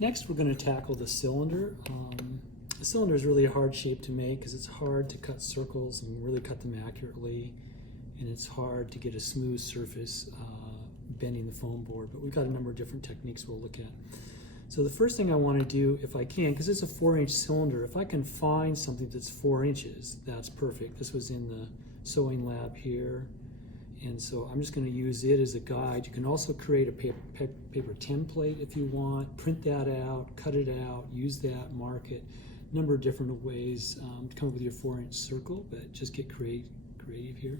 Next, we're going to tackle the cylinder. The cylinder is really a hard shape to make because it's hard to cut circles and really cut them accurately, and it's hard to get a smooth surface bending the foam board, but we've got a number of different techniques we'll look at. So the first thing I want to do, if I can, because it's a 4-inch cylinder, if I can find something that's 4 inches, that's perfect. This was in the sewing lab here, and so I'm just going to use it as a guide. You can also create a paper template if you want, print that out, cut it out, use that, mark it. A number of different ways to come up with your 4-inch circle, but just get creative here.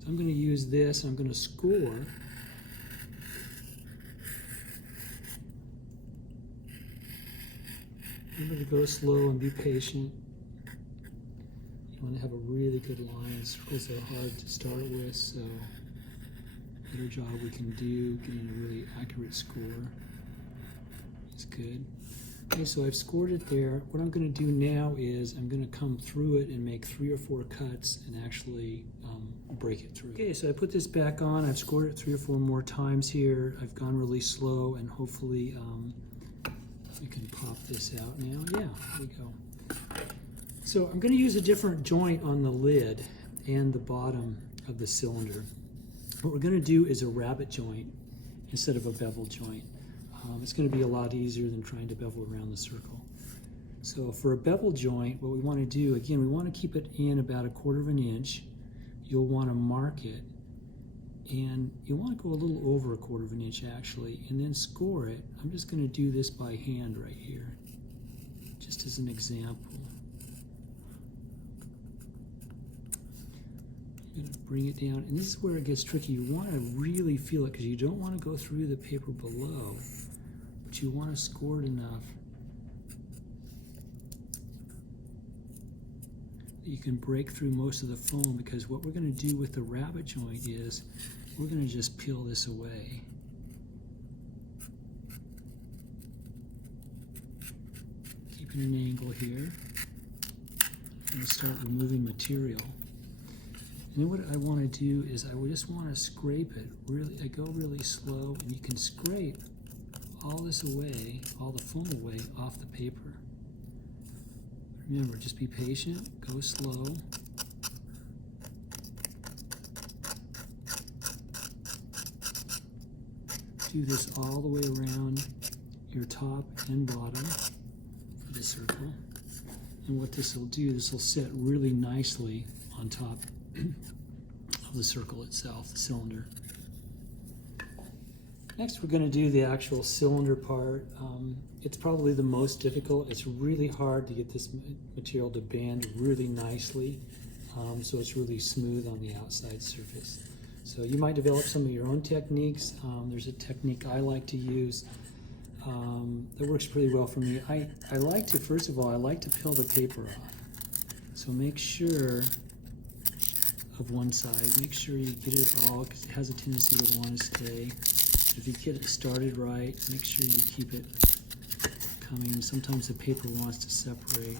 So I'm going to use this, and I'm going to score. Remember to go slow and be patient. You want to have a really good line. Circles are hard to start with, so better job we can do getting a really accurate score is good. Okay, so I've scored it there. What I'm going to do now is I'm going to come through it and make 3 or 4 cuts and actually break it through. Okay, so I put this back on. I've scored it 3 or 4 more times here. I've gone really slow, and hopefully I can pop this out now. Yeah, there we go. So I'm going to use a different joint on the lid and the bottom of the cylinder. What we're going to do is a rabbet joint instead of a bevel joint. It's going to be a lot easier than trying to bevel around the circle. So for a bevel joint, what we want to do, again, we want to keep it in about 1/4 inch. You'll want to mark it, and you want to go a little over 1/4 inch actually, and then score it. I'm just going to do this by hand right here, just as an example. I'm going to bring it down, and this is where it gets tricky. You want to really feel it because you don't want to go through the paper below, but you want to score it enough that you can break through most of the foam, because what we're going to do with the rabbet joint is we're going to just peel this away. Keeping an angle here. I'm going to start removing material. And then what I want to do is I just want to scrape it. I go really slow, and you can scrape all this away, all the foam away off the paper. Remember, just be patient, go slow. Do this all the way around your top and bottom of the circle. And what this will do, this will sit really nicely on top of the circle itself, the cylinder. Next, we're going to do the actual cylinder part. It's probably the most difficult. It's really hard to get this material to bend really nicely, so it's really smooth on the outside surface. So you might develop some of your own techniques. There's a technique I like to use that works pretty well for me. I like to, first of all, I like to peel the paper off. So make sure of one side, make sure you get it all, because it has a tendency to want to stay. If you get it started right, make sure you keep it coming. Sometimes the paper wants to separate.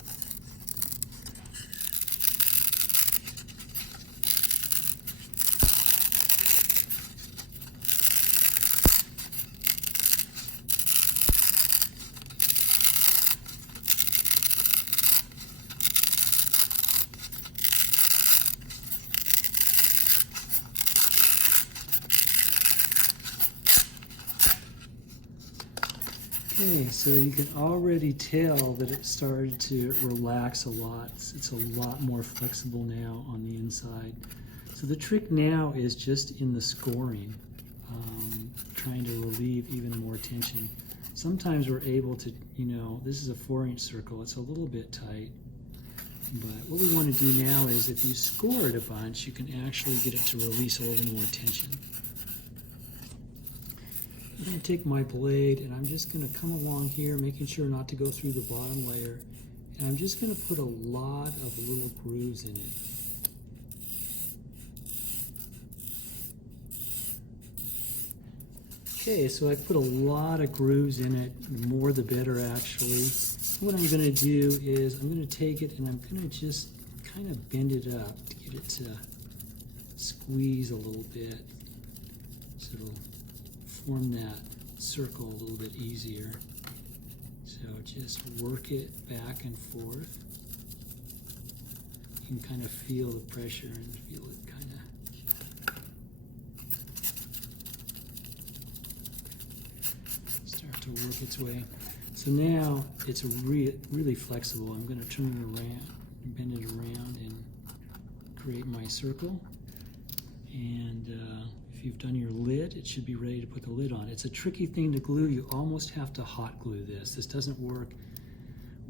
Okay, so you can already tell that it started to relax a lot. It's a lot more flexible now on the inside. So the trick now is just in the scoring, trying to relieve even more tension. Sometimes we're able to, this is a 4-inch circle, it's a little bit tight. But what we want to do now is if you score it a bunch, you can actually get it to release a little more tension. I'm going to take my blade, and I'm just going to come along here, making sure not to go through the bottom layer, and I'm just going to put a lot of little grooves in it. Okay, so I put a lot of grooves in it, the more the better actually. What I'm going to do is I'm going to take it and I'm going to just kind of bend it up to get it to squeeze a little bit, so it'll form that circle a little bit easier. So just work it back and forth. You can kind of feel the pressure and feel it kind of start to work its way. So now it's really flexible. I'm going to turn it around, bend it around, and create my circle. And if you've done your lid, it should be ready to put the lid on. It's a tricky thing to glue. You almost have to hot glue this. This doesn't work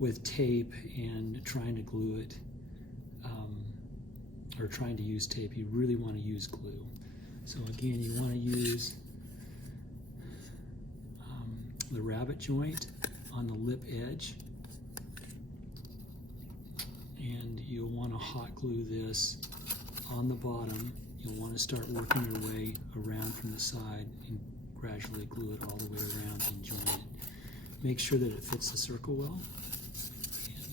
with tape and trying to glue it, or trying to use tape. You really want to use glue. So again, you want to use the rabbet joint on the lip edge, and you'll want to hot glue this on the bottom. You'll want to start working your way around from the side and gradually glue it all the way around and join it. Make sure that it fits the circle well,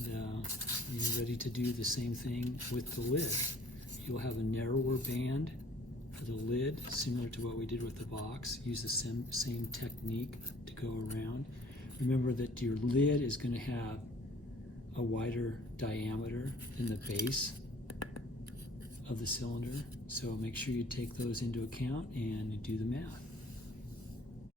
and you're ready to do the same thing with the lid. You'll have a narrower band for the lid, similar to what we did with the box. Use the same technique to go around. Remember that your lid is going to have a wider diameter than the base of the cylinder, so make sure you take those into account and do the math.